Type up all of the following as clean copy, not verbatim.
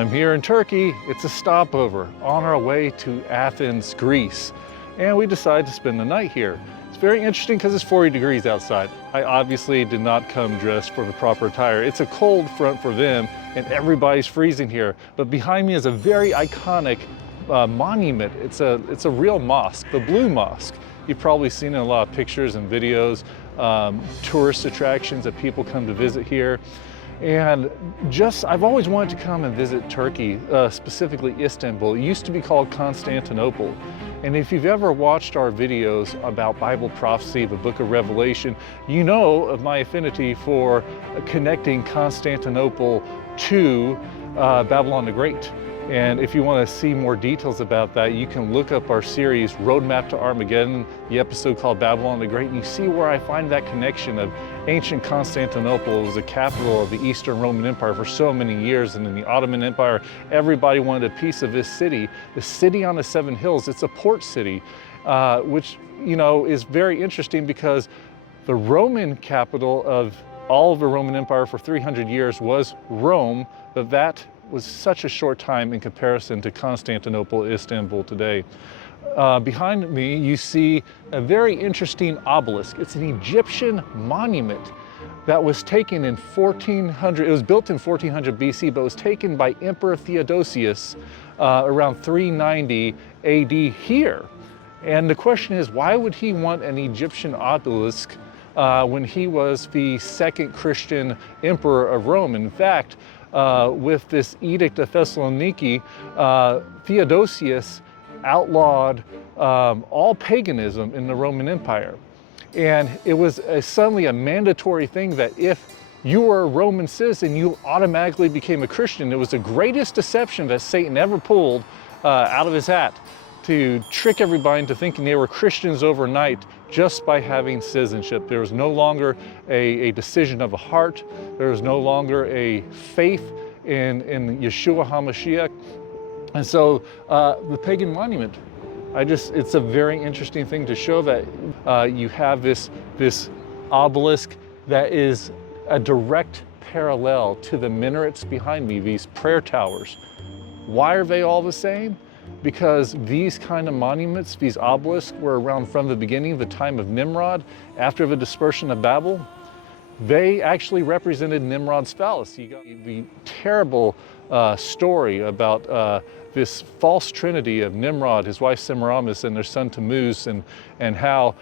I'm here in Turkey. It's a stopover on our way to Athens, Greece. And we decided to spend the night here. It's very interesting because it's 40 degrees outside. I obviously did not come dressed for the proper attire. It's a cold front for them and everybody's freezing here. But behind me is a very iconic monument. It's a real mosque, the Blue Mosque. You've probably seen it in a lot of pictures and videos, tourist attractions that people come to visit here. And I've always wanted to come and visit Turkey, specifically Istanbul. It used to be called Constantinople. And if you've ever watched our videos about Bible prophecy, the book of Revelation, you know of my affinity for connecting Constantinople to Babylon the Great. And if you want to see more details about that, you can look up our series, Roadmap to Armageddon, the episode called Babylon the Great, and you see where I find that connection of ancient Constantinople. It was the capital of the Eastern Roman Empire for so many years, and in the Ottoman Empire, everybody wanted a piece of this city. The city on the seven hills, it's a port city, which, you know, is very interesting because the Roman capital of all of the Roman Empire for 300 years was Rome, but that was such a short time in comparison to Constantinople, Istanbul today. Behind me, you see a very interesting obelisk. It's an Egyptian monument that was taken in 1400, it was built in 1400 BC, but was taken by Emperor Theodosius around 390 AD here. And the question is, why would he want an Egyptian obelisk when he was the second Christian emperor of Rome? In fact, with this Edict of Thessaloniki, Theodosius outlawed all paganism in the Roman Empire. And it was suddenly a mandatory thing that if you were a Roman citizen, you automatically became a Christian. It was the greatest deception that Satan ever pulled out of his hat, to trick everybody into thinking they were Christians overnight just by having citizenship. There was no longer a decision of a heart. There was no longer a faith in Yeshua HaMashiach. And so the pagan monument, it's a very interesting thing to show that you have this obelisk that is a direct parallel to the minarets behind me, these prayer towers. Why are they all the same? Because these kind of monuments, these obelisks, were around from the beginning, the time of Nimrod, after the dispersion of Babel. They actually represented Nimrod's phallus. You got the terrible story about this false trinity of Nimrod, his wife Semiramis, and their son Tammuz, and how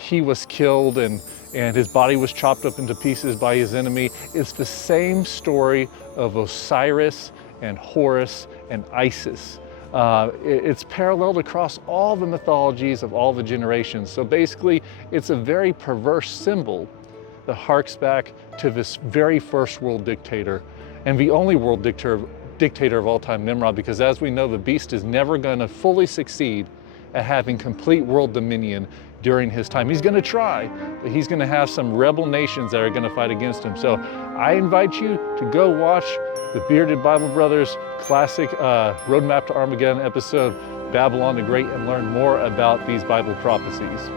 he was killed and his body was chopped up into pieces by his enemy. It's the same story of Osiris and Horus and Isis. It's paralleled across all the mythologies of all the generations. So basically, it's a very perverse symbol that harks back to this very first world dictator and the only world dictator of all time, Nimrod, because as we know, the beast is never going to fully succeed at having complete world dominion during his time. He's going to try, but he's going to have some rebel nations that are going to fight against him. So I invite you to go watch the Bearded Bible Brothers classic Roadmap to Armageddon episode, Babylon the Great, and learn more about these Bible prophecies.